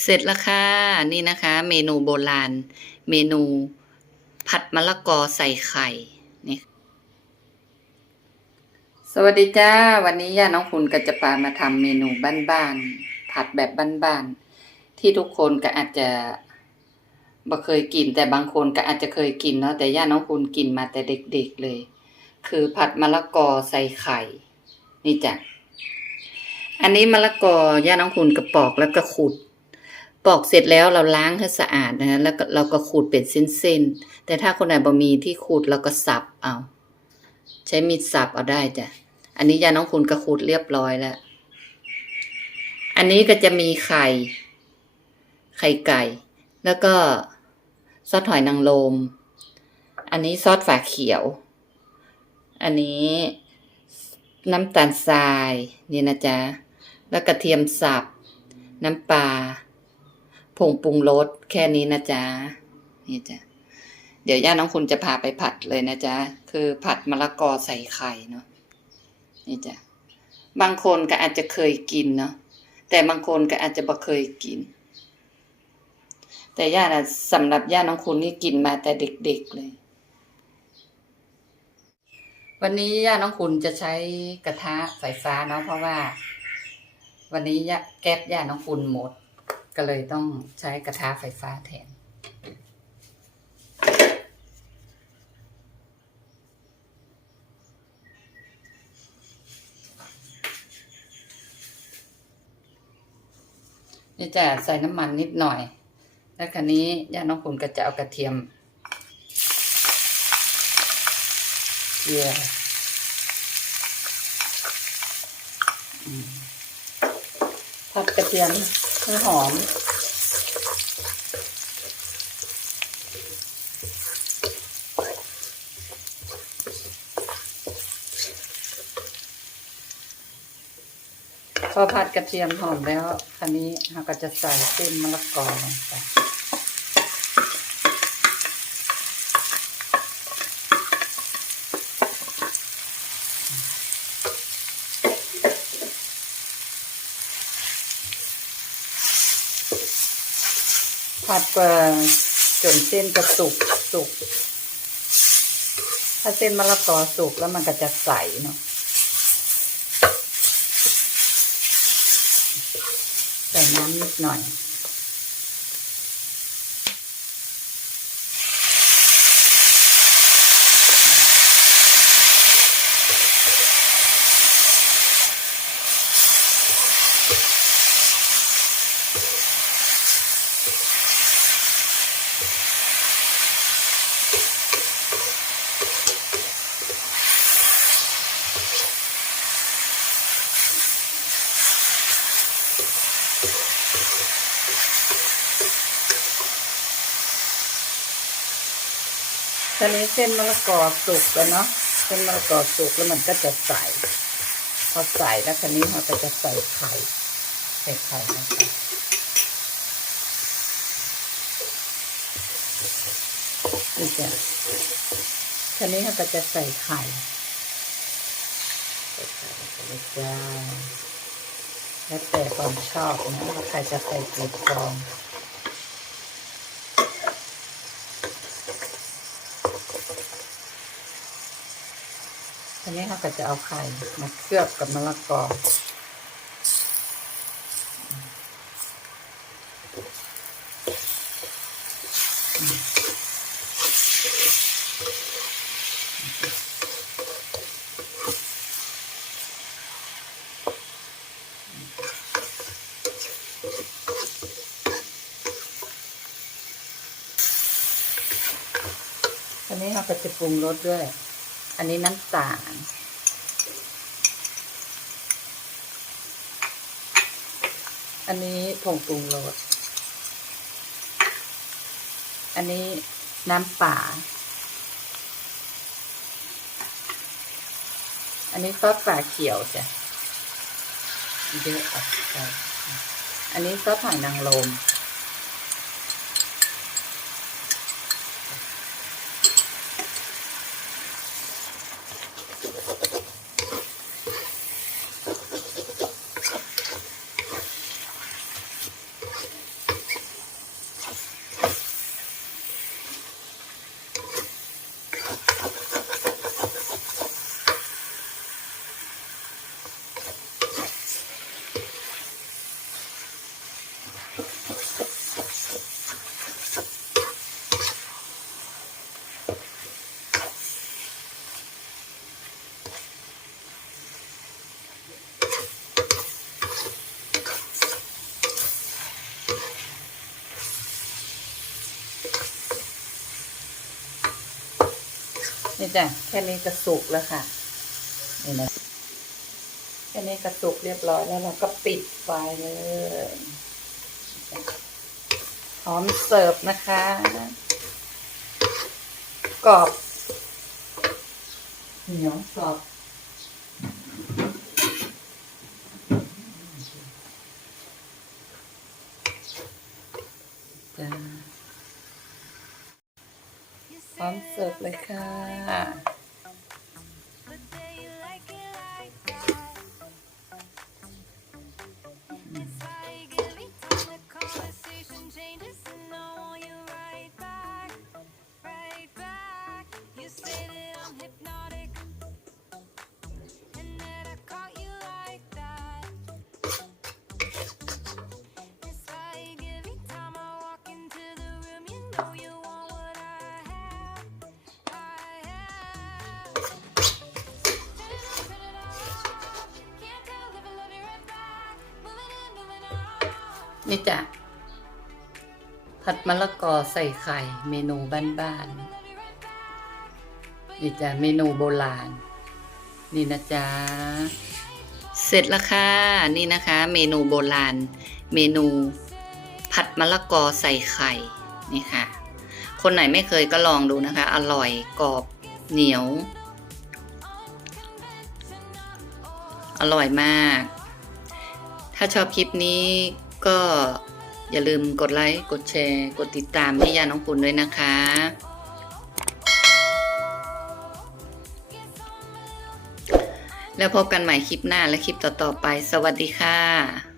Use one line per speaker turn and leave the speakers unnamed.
เสร็จแล้วค่ะ นี่นะคะ เมนูโบราณ เมนูผัดมะละกอใส่ไข่นี่สวัสดีจ้า วันนี้ย่าน้องคุณก็จะพามาทำเมนูบ้านๆผัดแบบบ้านๆที่ทุกคนก็อาจจะบ่เคยกิน แต่บางคนก็อาจจะเคยกินเนาะแต่ย่าน้องคุณกินมาแต่เด็ก ๆเลย คือผัดมะละกอใส่ไข่ นี่จ้ะอันนี้มะละกอย่าน้องคุณกระปอกแล้วก็ขูด ปอกเสร็จแล้วเราล้างให้สะอาดนะฮะแล้วเราก็ขูดเป็นเส้นๆแต่ถ้าคนไหนบ่มีที่ขูดเราก็สับเอา ใช้มีดสับเอาได้จ้ะอันนี้ยาน้องคุณก็ขูดเรียบร้อยแล้ว อันนี้ก็จะมีไข่ ไข่ไก่ แล้วก็ซอสหอยนางรมอันนี้ซอสฝาเขียว อันนี้น้ำตาลทรายนี่นะจ๊ะ แล้วกระเทียมสับ น้ำปลา ผงปรุงรสแค่นี้นะจ๊ะนี่จ้ะเดี๋ยวย่าน้องคุณจะพาไปผัดเลยนะจ๊ะคือผัดมะละกอใส่ไข่เนาะนี่จ้ะบางคนก็อาจจะเคยกินเนาะแต่บางคนก็อาจจะบ่เคยกิน แต่ย่านะสำหรับย่าน้องคุณนี่กินมาแต่เด็กๆเลย วันนี้ย่าน้องคุณจะใช้กระทะไฟฟ้าเนาะเพราะว่า วันนี้ย่าแก๊สย่าน้องคุณหมด ก็เลยต้องใช้กระทะไฟฟ้าแทน นี่จะใส่น้ำมันนิดหน่อย แล้วคันนี้ย่าน้องคุณก็จะเอากระเทียมเกลือผัดกระเทียม หหอม พอผัดกระเทียมหอมแล้วคันนี้เราก็จะใส่เส้นมะละกอลงไป ผัดไปจนเส้นจะสุกสุก ถ้าเส้นมะละกอสุกแล้วมันก็จะใสเนาะใส่น้ำนิดหน่อย ตอนนี้เส้นมะละกอสุกแล้วเนาะ เส้นมะละกอสุกแล้วมันก็จะใส พอใส่แล้วคันนี้เราก็จะใส่ไข่ ใส่ไข่ลงไปนี่จ้ะคันนี้เราก็จะใส่ไข่ ใส่ไข่ลงไปจ้า แล้วแต่ความชอบนะว่าใครจะใส่กี่ฟองทีนี้เราก็จะเอาไข่มาเคลือบกับมะละกอ นี้เราก็จะปรุงรสด้วย อันนี้น้ำตาลอันนี้ผงปรุงรส อันนี้น้ำป่า อันนี้ซอสฝาเขียวจ้ะ เยอะอะอันนี้ซอสหอยนางรม นี่จ้ะแค่นี้ก็สุกแล้วค่ะนี่นะแค่นี้ก็สุกเรียบร้อยแล้วเราก็ปิดไฟเลยพร้อมเสิร์ฟนะคะ กรอบเหนียวกรอบจ้าพร้อม เสิร์ฟเลยค่ะ นี่จ้ะผัดมะละกอใส่ไข่ เมนูบ้านๆนี่จ้ะเมนูโบราณ นี่นะจ๊ะเสร็จแล้วค่ะ นี่นะคะ เมนูโบราณ เมนูผัดมะละกอใส่ไข่นี่ค่ะ คนไหนไม่เคยก็ลองดูนะคะ อร่อยกรอบเหนียว อร่อยมาก ถ้าชอบคลิปนี้ ก็อย่าลืมกดไลค์ กดแชร์ กดติดตามให้ยาน้องปุ่นด้วยนะคะ แล้วพบกันใหม่คลิปหน้าและคลิปต่อๆไป สวัสดีค่ะ